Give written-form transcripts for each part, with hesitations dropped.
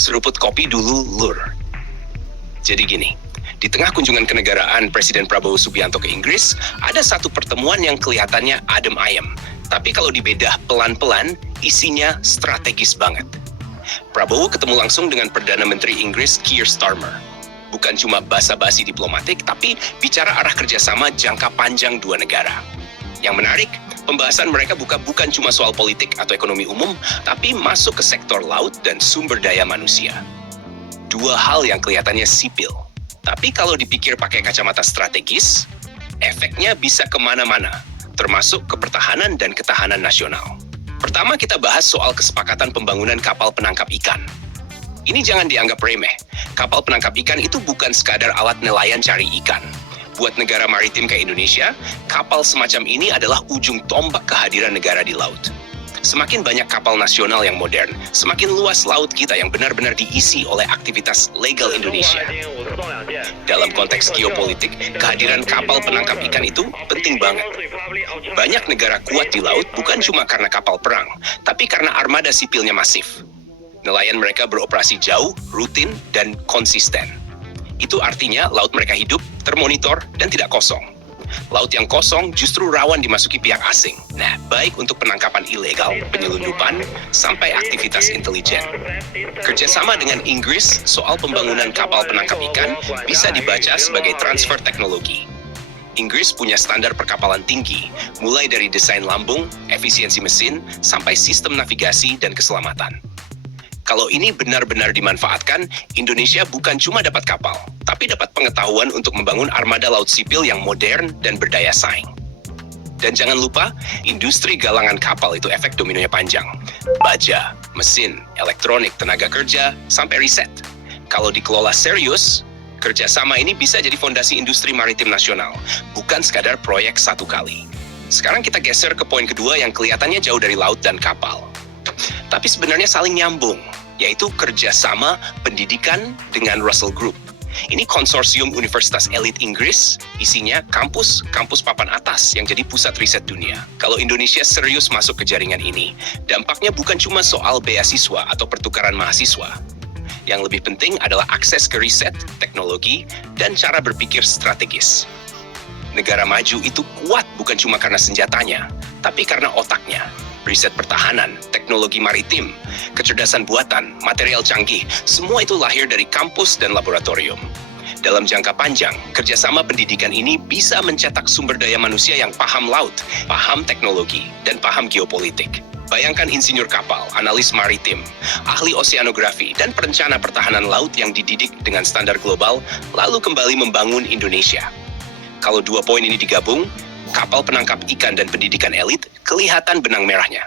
Seruput kopi dulu, Lur. Jadi gini, di tengah kunjungan kenegaraan Presiden Prabowo Subianto ke Inggris, ada satu pertemuan yang kelihatannya adem ayem. Tapi kalau dibedah pelan-pelan, isinya strategis banget. Prabowo ketemu langsung dengan Perdana Menteri Inggris Keir Starmer. Bukan cuma basa-basi diplomatik, tapi bicara arah kerjasama jangka panjang dua negara. Yang menarik, pembahasan mereka bukan cuma soal politik atau ekonomi umum, tapi masuk ke sektor laut dan sumber daya manusia. Dua hal yang kelihatannya sipil. Tapi kalau dipikir pakai kacamata strategis, efeknya bisa kemana-mana, termasuk ke pertahanan dan ketahanan nasional. Pertama kita bahas soal kesepakatan pembangunan kapal penangkap ikan. Ini jangan dianggap remeh. Kapal penangkap ikan itu bukan sekadar alat nelayan cari ikan. Buat negara maritim kayak Indonesia, kapal semacam ini adalah ujung tombak kehadiran negara di laut. Semakin banyak kapal nasional yang modern, semakin luas laut kita yang benar-benar diisi oleh aktivitas legal Indonesia. Dalam konteks geopolitik, kehadiran kapal penangkap ikan itu penting banget. Banyak negara kuat di laut bukan cuma karena kapal perang, tapi karena armada sipilnya masif. Nelayan mereka beroperasi jauh, rutin, dan konsisten. Itu artinya laut mereka hidup, termonitor, dan tidak kosong. Laut yang kosong justru rawan dimasuki pihak asing. Nah, baik untuk penangkapan ilegal, penyelundupan, sampai aktivitas intelijen. Kerjasama dengan Inggris soal pembangunan kapal penangkap ikan bisa dibaca sebagai transfer teknologi. Inggris punya standar perkapalan tinggi, mulai dari desain lambung, efisiensi mesin, sampai sistem navigasi dan keselamatan. Kalau ini benar-benar dimanfaatkan, Indonesia bukan cuma dapat kapal, tapi dapat pengetahuan untuk membangun armada laut sipil yang modern dan berdaya saing. Dan jangan lupa, industri galangan kapal itu efek dominonya panjang. Baja, mesin, elektronik, tenaga kerja, sampai riset. Kalau dikelola serius, kerjasama ini bisa jadi fondasi industri maritim nasional, bukan sekadar proyek satu kali. Sekarang kita geser ke poin kedua yang kelihatannya jauh dari laut dan kapal. Tapi sebenarnya saling nyambung, yaitu kerjasama pendidikan dengan Russell Group. Ini konsorsium universitas elit Inggris, isinya kampus papan atas yang jadi pusat riset dunia. Kalau Indonesia serius masuk ke jaringan ini, dampaknya bukan cuma soal beasiswa atau pertukaran mahasiswa. Yang lebih penting adalah akses ke riset, teknologi, dan cara berpikir strategis. Negara maju itu kuat bukan cuma karena senjatanya, tapi karena otaknya. Riset pertahanan, teknologi maritim, kecerdasan buatan, material canggih, semua itu lahir dari kampus dan laboratorium. Dalam jangka panjang, kerjasama pendidikan ini bisa mencetak sumber daya manusia yang paham laut, paham teknologi, dan paham geopolitik. Bayangkan insinyur kapal, analis maritim, ahli oseanografi, dan perencana pertahanan laut yang dididik dengan standar global, lalu kembali membangun Indonesia. Kalau dua poin ini digabung, kapal penangkap ikan dan pendidikan elit, kelihatan benang merahnya.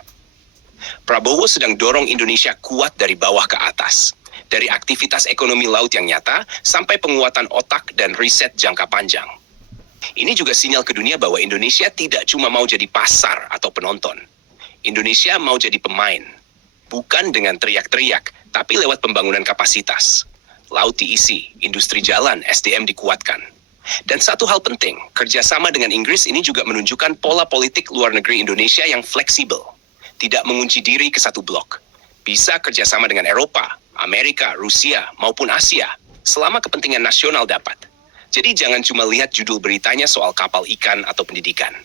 Prabowo sedang dorong Indonesia kuat dari bawah ke atas. Dari aktivitas ekonomi laut yang nyata, sampai penguatan otak dan riset jangka panjang. Ini juga sinyal ke dunia bahwa Indonesia tidak cuma mau jadi pasar atau penonton. Indonesia mau jadi pemain. Bukan dengan teriak-teriak, tapi lewat pembangunan kapasitas. Laut diisi, industri jalan, SDM dikuatkan. Dan satu hal penting, kerjasama dengan Inggris ini juga menunjukkan pola politik luar negeri Indonesia yang fleksibel. Tidak mengunci diri ke satu blok. Bisa kerjasama dengan Eropa, Amerika, Rusia, maupun Asia, selama kepentingan nasional dapat. Jadi jangan cuma lihat judul beritanya soal kapal ikan atau pendidikan.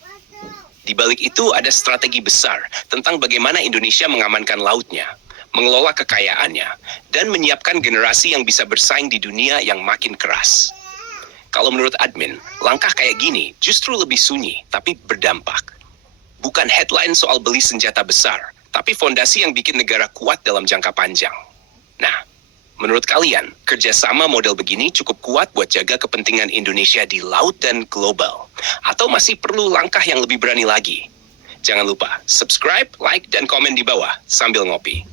Di balik itu ada strategi besar tentang bagaimana Indonesia mengamankan lautnya, mengelola kekayaannya, dan menyiapkan generasi yang bisa bersaing di dunia yang makin keras. Kalau menurut admin, langkah kayak gini justru lebih sunyi, tapi berdampak. Bukan headline soal beli senjata besar, tapi fondasi yang bikin negara kuat dalam jangka panjang. Nah, menurut kalian, kerjasama model begini cukup kuat buat jaga kepentingan Indonesia di laut dan global? Atau masih perlu langkah yang lebih berani lagi? Jangan lupa, subscribe, like, dan komen di bawah sambil ngopi.